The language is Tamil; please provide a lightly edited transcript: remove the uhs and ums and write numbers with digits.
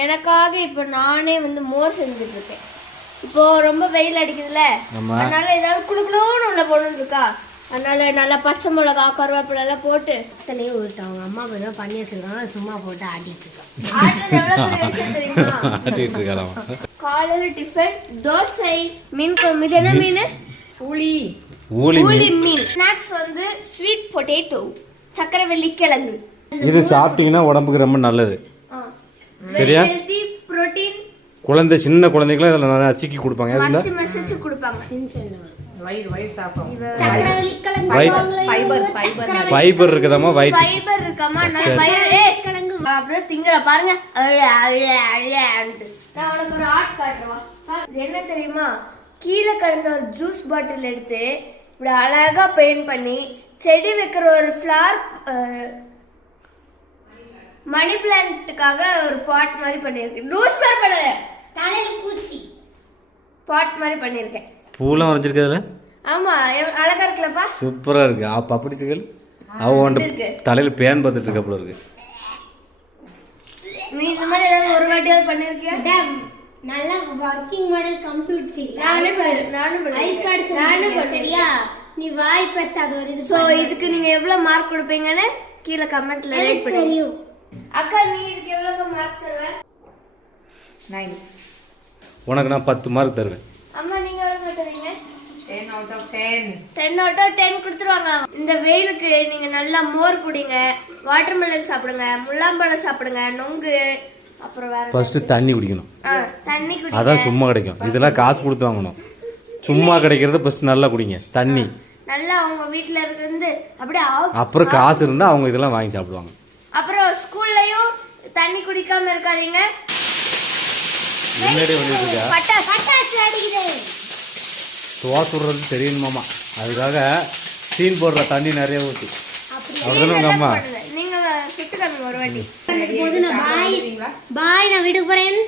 எனக்காக இப்போ நானே வந்து மோர் செஞ்சுட்டு இருக்கேன். இப்போ ரொம்ப வெயில் அடிக்குதுல்ல, அதனால ஏதாவது குளுக்குளுன்னு உள்ள போடணும் இருக்கா, அதனால நல்லா பச்சை மிளகா கருவேப்பிலை எல்லாம் போட்டு தண்ணியும் ஊற்று. அவங்க அம்மா கொஞ்சம் பண்ணி வச்சிருக்காங்க, சும்மா போட்டு ஆட்டிட்டு இருக்காங்க. ஆட்டுறது எவ்வளோ பெரிய விஷயம் தெரியுமா? ஆட்டிட்டு இருக்கலாம். காலையில் டிஃபன் தோசை, மீன் குழம்பு. இது என்ன மீன்? ஊளி ஊளி மீன். ஸ்நாக்ஸ் வந்து ஸ்வீட் பொட்டேட்டோ, சக்கரவள்ளி கிழங்கு. இது சாப்பிட்டீங்கன்னா உடம்புக்கு ரொம்ப நல்லது. சரியா? Healthy protein. குழந்தை சின்ன குழந்தைகளும் இதில் நல்லா அச்சிக்கி கொடுப்பாங்க. மசிச்சு கொடுப்பாங்க. ஃபைபர் இருக்குதாமா? ஃபைபர் இருக்காமா? நல்ல ஃபைபர். கிழங்கு அப்படியே திங்கற பாருங்க. நான் உனக்கு ஒரு ஆர்ட் காட்டுறவா. இது என்ன தெரியுமா? கீழே கிடந்த ஒரு ஜூஸ் பாட்டில் எடுத்து இப்படி அழகா பெயிண்ட் பண்ணி செடி வைக்கிற ஒரு ஃப்ளவர், மணி பிளான்ட்டுக்காக ஒரு பாட் மாதிரி பண்ணியிருக்கேன். லூஸ் மாதிரி பண்ணல, தலையில பூச்சி பாட் மாதிரி பண்ணியிருக்கேன். பூலாம் வரைஞ்சிருக்கிறதுல ஆமா, அழகா இருக்குல்லப்பா. சூப்பரா இருக்கு. அப்படி இருக்கு. அவன் தலையில பேன் பார்த்துட்டு இருக்கப்பல இருக்கு. நீ இந்த மாதிரி ஏதாவது ஒரு வாட்டியாவது பண்ணிருக்கியா? நல்லா வர்க்கிங் மாடல் கம்ப்யூட்டர் நானும் ஐபேட் சரியா? நீ வாய் பேசாத ஒரு இது. சோ இதுக்கு நீங்க எவ்வளவு மார்க் கொடுப்பீங்கன்னு கீழே கமெண்ட்ல ரைட் பண்ணுங்க. தெரியும். அக்கா நீ இதுக்கு எவ்வளவு மார்க் தருவ? 9. உனக்கு நான் 10 மார்க் தருவேன். அம்மா நீங்க எவ்வளவு தருவீங்க? 10 out of 10. 10 out of 10 கொடுத்துருவாங்க. இந்த வெயிலுக்கு நீங்க நல்லா மோர் குடிங்க, வாட்டர்மெலன் சாப்பிடுங்க, முள்ளாம்பழம் சாப்பிடுங்க, நொங்கு, அப்புறம் வேற ஃபர்ஸ்ட் தண்ணி குடிக்கணும். தண்ணி குடிங்க. அதான் சும்மா கிடைக்கும். இதெல்லாம் காசு கொடுத்து வாங்கணும். சும்மா கிடைக்கிறது ஃபர்ஸ்ட் நல்லா குடிங்க. தண்ணி நல்லா அவங்க வீட்ல இருந்து அப்படியே அப்புறம் காசு இருந்தா அவங்க இதெல்லாம் வாங்கி சாப்பிடுவாங்க. அப்புறம் ஸ்கூல்லயும் தண்ணி குடிக்காம இருக்காதீங்க. முன்னாடி வந்துருக்கா பட்டாசு அடிக்குது. துவா சுடுறது தெரியணுமாமா, அதுக்காக சீன் போடுற தண்ணி நிறைய ஊற்றி அப்படிதானே உங்க அம்மா? நீங்க சுட்டுக்காம ஒரு வாட்டி. பாய், நான் வீட்டுக்கு போறேன்.